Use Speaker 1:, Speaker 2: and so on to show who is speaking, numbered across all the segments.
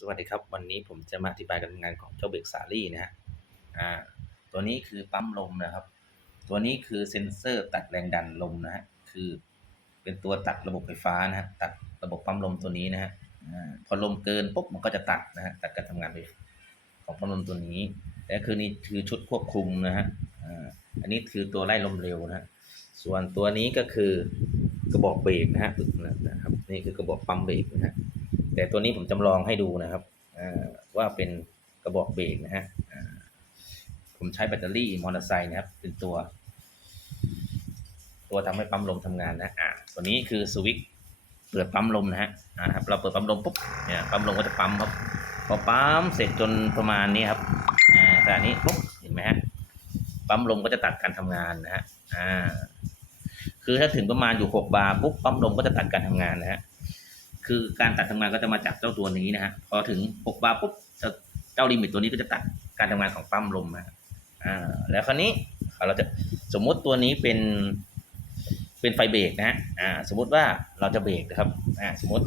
Speaker 1: สวัสดีครับ วันนี้ผมจะมาอธิบายการทำงานของเจ้าเบรกสาลี่นะฮะอ่าตัวนี้คือปั๊มลมนะครับ ตัวนี้คือเซ็นเซอร์ตัดแรงดันลมนะฮะคือเป็นตัวตัดระบบไฟฟ้านะฮะตัดระบบปั๊มลมตัวนี้นะฮะพอลมเกินปุ๊บมันก็จะตัดนะฮะตัดการทำงานไปของปั๊มลมตัวนี้และคือนี่คือชุดควบคุมนะฮะอันนี้คือตัวไล่ลมเร็วนะฮะส่วนตัวนี้ก็คือกระบอกเบรกนะฮะนะครับนี่คือกระบอกปั๊มเบรกนะฮะ แต่ตัวนี้ผมจำลองให้ดูนะครับว่าเป็นกระบอกเบรกนะฮะผมใช้แบตเตอรี่มอเตอร์ไซค์นะครับ เป็นตัว ตัวทำให้ปั๊มลมทำงานนะอ่าตัวนี้คือสวิตช์เปิดปั๊มลมนะฮะอ่าครับ เราเปิดปั๊มลมปุ๊บเนี่ยปั๊มลมก็จะปั๊มครับพอปั๊มเสร็จจนประมาณนี้ครับอ่าขณะนี้ปุ๊บเห็นไหมฮะปั๊มลมก็จะตัดการทำงานนะฮะอ่าคือถ้าถึงประมาณอยู่หกบาร์ปุ๊บปั๊มลมก็จะตัดการทำงานนะฮะ คือการตัดทำงานก็จะมาจากเจ้าตัวนี้นะฮะพอถึง6บาร์ปุ๊บเจ้าเจ้าลิมิตตัวนี้ก็จะตัดการทำงานของปั๊มลมมาอ่าแล้วคราวนี้เราจะสมมุติตัวนี้เป็นเป็นไฟเบรกนะฮะอ่าสมมุติว่าเราจะเบรกนะครับอ่าสมมติ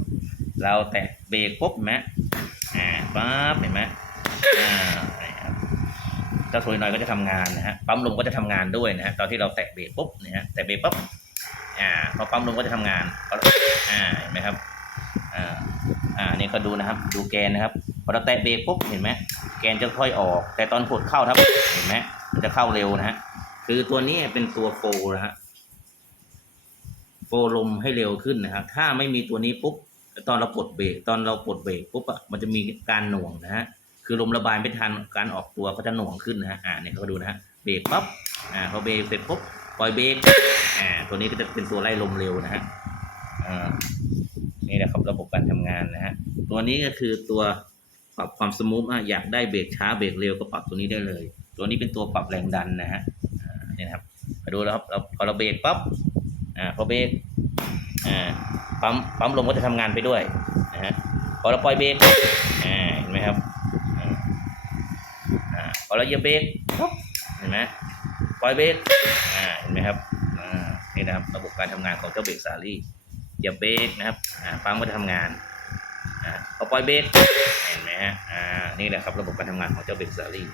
Speaker 1: เราแตะเบรกปุ๊บเห็นไหมอ่าปั๊บเห็นไหมอ่านี่ครับเจ้าโซลินอยก็จะทำงานนะฮะปั๊มลมก็จะทำงานด้วยนะฮะตอนที่เราแตะเบรกปุ๊บเนี่ยฮะแตะเบรกปุ๊บอ่าพอปั๊มลมก็จะทำงานอ่าเห็นไหมครับ อ่าอ่านี่ก็ดูนะครับ ดูแกนนะครับพอเราแตะเบรกปุ๊บเห็นไหมแกนจะค่อยออก แต่ตอนกดเข้าครับ เห็นไหมมันจะเข้าเร็วนะฮะคือตัวนี้เป็นตัวโฟล์นะฮะโฟลลมให้เร็วขึ้นนะครับถ้าไม่มีตัวนี้ปุ๊บตอนเราปลดเบรกตอนเราปลดเบรกปุ๊บอะมันจะมีการหน่วงนะฮะคือลมระบายไม่ทันการออกตัวก็จะหน่วงขึ้นนะฮะอ่าเนี่ยเขาก็ดูนะฮะเบรกปั๊บอ่าพอเบรกเสร็จปุ๊บปล่อยเบรกอ่าตัวนี้ก็จะเป็นตัวไล่ลมเร็วนะฮะ นะครับระบบการทำงานนะฮะตัวนี้ก็คือตัวปรับความสมูทอยากได้เบรกช้าเบรกเร็วก็ปรับตัวนี้ได้เลย ตัวนี้เป็นตัวปรับแรงดันนะฮะนี่นะครับมาดูแล้วครับเราพอเราเบรกปั๊บอ่าพอเบรกอ่าปั๊มปั๊มลมก็จะทำงานไปด้วยนะฮะพอเราปล่อยเบรกอ่าเห็นไหมครับอ่าพอเราเหยียบเบรกปุ๊บเห็นไหมปล่อยเบรกอ่าเห็นไหมครับอ่านี่นะครับระบบการทำงานของเจ้าเบรกสาลี่ อย่าเบรกนะครับปั๊มก็จะทำงานอ่าพอปล่อยเบรกเห็นไหมฮะอ่านี่แหละครับระบบการทำงานของเจ้าเบรกซารี่